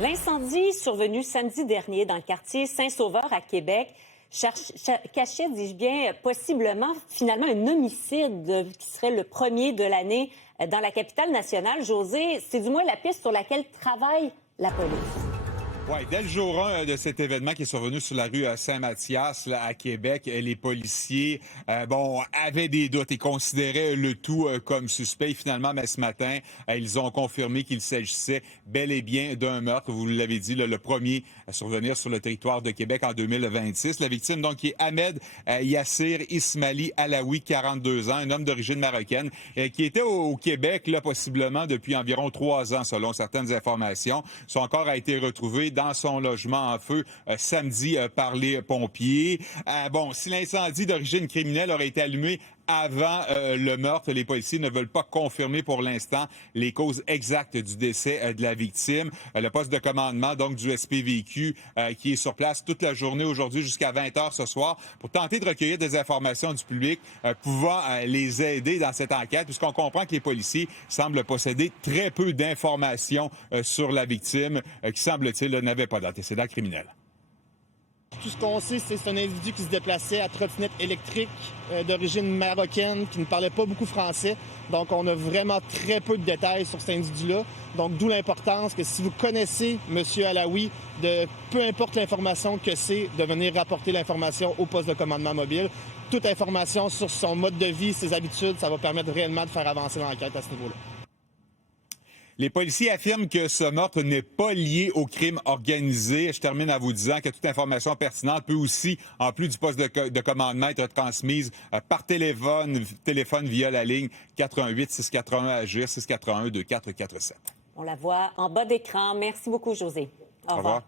L'incendie survenu samedi dernier dans le quartier Saint-Sauveur à Québec cachait, dis-je bien, possiblement, finalement, un homicide qui serait le premier de l'année dans la capitale nationale. José, c'est du moins la piste sur laquelle travaille la police. Oui, dès le jour 1 de cet événement qui est survenu sur la rue Saint-Mathias, là, à Québec, les policiers avaient des doutes et considéraient le tout comme suspect. Finalement, mais ce matin, ils ont confirmé qu'il s'agissait bel et bien d'un meurtre. Vous l'avez dit, le premier à survenir sur le territoire de Québec en 2026. La victime, donc, qui est Ahmed Yassir Ismaili Alaoui, 42 ans, un homme d'origine marocaine, qui était au Québec, là, possiblement depuis environ 3 ans, selon certaines informations. Son corps a été retrouvé dans son logement en feu samedi par les pompiers. Si l'incendie d'origine criminelle aurait été allumé avant le meurtre, les policiers ne veulent pas confirmer pour l'instant les causes exactes du décès de la victime. Le poste de commandement donc du SPVQ qui est sur place toute la journée aujourd'hui jusqu'à 20h ce soir pour tenter de recueillir des informations du public pouvant les aider dans cette enquête, puisqu'on comprend que les policiers semblent posséder très peu d'informations sur la victime qui, semble-t-il, n'avait pas d'antécédent criminel. Tout ce qu'on sait, c'est un individu qui se déplaçait à trottinette électrique d'origine marocaine, qui ne parlait pas beaucoup français. Donc, on a vraiment très peu de détails sur cet individu-là. Donc, d'où l'importance que si vous connaissez M. Alaoui, de peu importe l'information que c'est, de venir rapporter l'information au poste de commandement mobile. Toute information sur son mode de vie, ses habitudes, ça va permettre réellement de faire avancer l'enquête à ce niveau-là. Les policiers affirment que ce meurtre n'est pas lié au crime organisé. Je termine en vous disant que toute information pertinente peut aussi, en plus du poste de commandement, être transmise par téléphone via la ligne 418-681-AGIR, 681-2447. On la voit en bas d'écran. Merci beaucoup, José. Au revoir.